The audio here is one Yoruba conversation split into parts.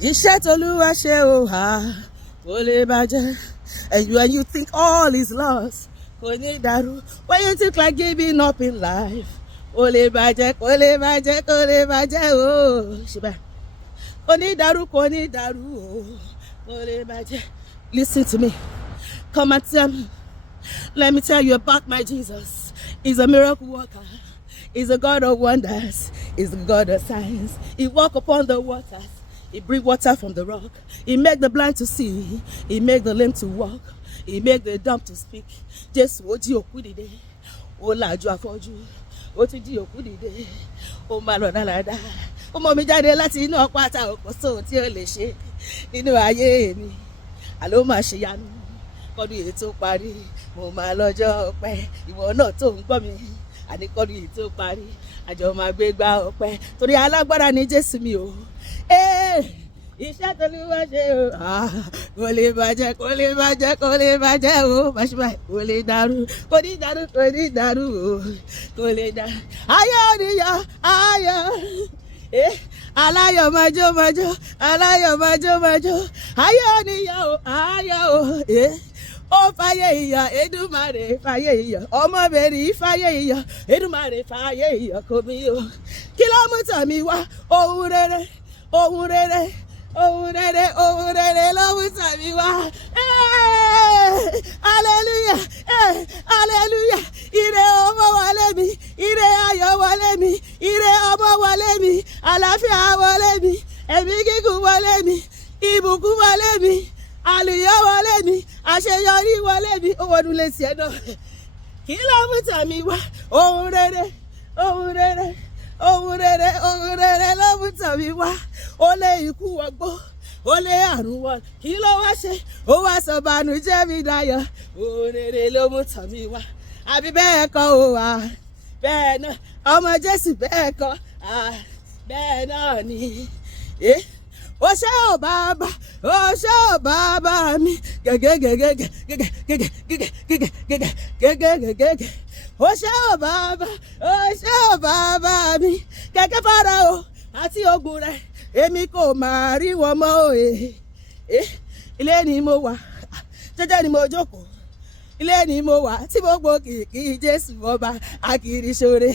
Iṣẹ́ t'Olúwa ṣe o kò lè bàjẹ́. And when you think all is lost, kò ní dàrú. When you think like giving up in life, kò lè bàjẹ́, kò lè bàjẹ́, kò lè bàjẹ́ o. Ṣùgbọ́n kò ní dàrú o, kò lè bàjẹ́. Listen to me. Come and tell me. Let me tell you about my Jesus. He's a miracle worker. He's a God of wonders. He's a God of signs. He walk upon the waters. He bring water from the rock. He make the blind to see. He make the lame to walk. He make the dumb to speak. Jésù ó jí òkú dìde. Ó làjú afọ́jú. Ó ti jí òkú dìde. Ó máa lọ dáadáa. Ó mọ mi jáde láti inú ọ̀pá òkòsó tí ó lè ṣe nínú ayé mi. Àló máa ṣe yanu. Kọ́dún èyí tó parí. Mo máa lọ́jọ́ ọpẹ́. Ìwọ náà tó ń gbọ́ mi. Àníkọ́dún èyí tó parí. Àjọ máa gbé gbá ọpẹ́. Torí alágbára ni Jésù mi o. Iṣẹ́ t'Olúwa ṣe o kò lè bàjẹ́, kò lè bàjẹ́, kò lè bàjẹ́ o. Bàṣíbà kò lè dàrú, kò ní dàrú, kò ní dàrú o. Kò lè dàrú. Ayọ̀ níyọ̀, ayọ̀. Aláyọ̀ máa jó máa jó, aláyọ̀ máa jó máa jó. Ayọ̀ níyọ̀ o, ayọ̀ o. Ó fàyè ìyọ̀, Èdùmàrè fàyè ìyọ̀. Ọmọbìnrin fàyè ìyọ̀, Èdùmàrè fàyè ìyọ̀ kò mí o. Kí ló mú tàn mí wá? Ohun rere, ohun rere, ohun rere, ohun rere ló mú tàn mí wá. Hallelujah, hallelujah. Ire ọmọ wọlé mi, ire ayọ̀ wọlé mi, ire ọmọ wọlé mi, àlàáfíà wọlé mi, ẹ̀mí gígùn wọlé mi, ìbùkún wọlé mi, àlùyọ wọlé mi, àṣeyọrí wọlé mi. Ó wọnú létí ẹ náà. Kí ló mú tàn mí wá? Ohun rere, ohun rere, ohun rere, ohun rere ló mú tàn mí wá. Ó lé ikú wọgbó, ó lé àrùn wọ. Kí ló wá ṣe? Ó wá sọ bànújẹ́ mi dayọ̀. Ohun rere ló mú tàn mí wá. Àbí bẹ́ẹ̀ kọ́ o wá. Bẹ́ẹ̀ náà, ọmọ Jésù bẹ́ẹ̀ kọ́. Bẹ́ẹ̀ náà ni. Ó ṣé ò bàbá, ó ṣé ò bàbá mi. Gẹ́gẹ́gẹ́gẹ́gẹ́gẹ́gẹ́gẹ́gẹ́gẹ́gẹ́gẹ́gẹ́. Ó ṣé ò bàbá, ó ṣé ò bàbá mi. Kẹ̀kẹ́ Fáráò àti ogun rẹ̀, èmi kò máa rí wọn mọ́ òye. Ilé ni mo wà, jẹ́jẹ́ ni mo jókòó. Ilé ni mo wà tí gbogbo kìkì Jésù ọba akiri ṣoore.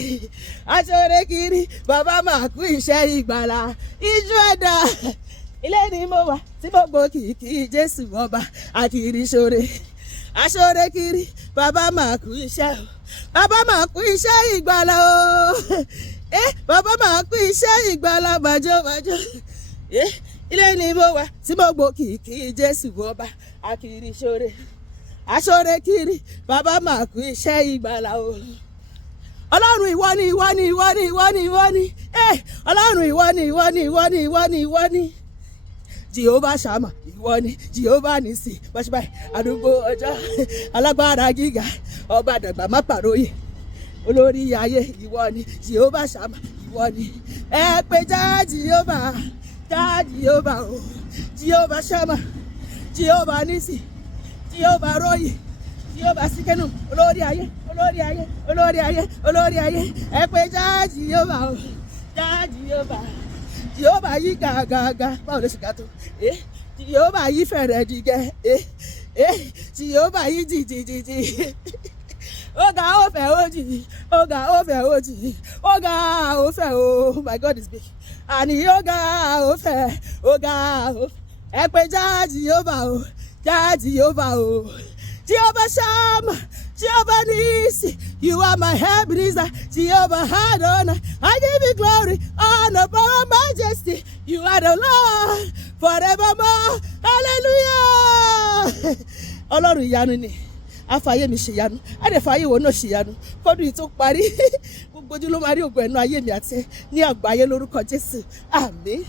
Aṣoore kiri, bàbá máa kú iṣẹ́ ìgbàlà. Ijó ẹ̀dá. Ilé ni mo wà tí gbogbo kìkì Jésù ọba akiri ṣoore. Aṣoore kiri, bàbá máa kú iṣẹ́ o. Bàbá máa kú iṣẹ́ ìgbàlà o. Bàbá máa kú iṣẹ́ ìgbàlà bàjọ́. Ilé ni mo wà tí gbogbo kìkì Jésù ọba akiri ṣoore. Aṣoore kiri, bàbá máa kú iṣẹ́ ìgbàlà o. Ọlọ́run ìwọ ni, ìwọ ni, ìwọ ni, ìwọ ni, ìwọ ni. Ọlọ́run ìwọ ni, ìwọ ni, ìwọ ni, ìwọ ni, ìwọ ni. Jehovah Shammah, ìwọ ni. Jehovah Nisi, báṣibáyì, àdúgbò ọjọ́, alágbára gíga, ọba àdàgbà má pàròyè. Olórí ayé, ìwọ ni. Jehovah Shammah, ìwọ ni. Ẹ pé já Jehovah, já Jehovah o. Jehovah Shammah, Jehovah Nisi, Jehovah Royi, Jehovah Sikenu, olórí ayé, olórí ayé, olórí ayé, olórí ayé. Ẹ pé já Jehovah o, já Jehovah. Jehovah yí gàgàgà, báwo ló ṣe ga tó? Jehovah yí fẹ̀rẹ̀ dìgẹ́. Jehovah yí jìjìjìjì. Oga ó fẹ́ ó jì, oga ó fẹ́ ó jì, oga ó fẹ́ ó. My God is big. Àní oga ó fẹ́, oga ó fẹ́. Ẹ pé já Jehovah o. Jehovah, oh. Jehovah Shammah, Jehovah Nisi, you are my Ebenezer. Jehovah Adonai, I give you glory, honor, power, majesty. You are the Lord forevermore. Hallelujah. Ọlọ́run ìyanu ni. Afáyé mi ṣe ìyanu. Adẹ̀fáyé wo náà ṣe ìyanu. Kọ́dún yìí tó parí. Gbogbo ojú ló máa rí ògo ẹnu ayé mi àti ní àgbáyé lórúkọ Jésù. Àmín.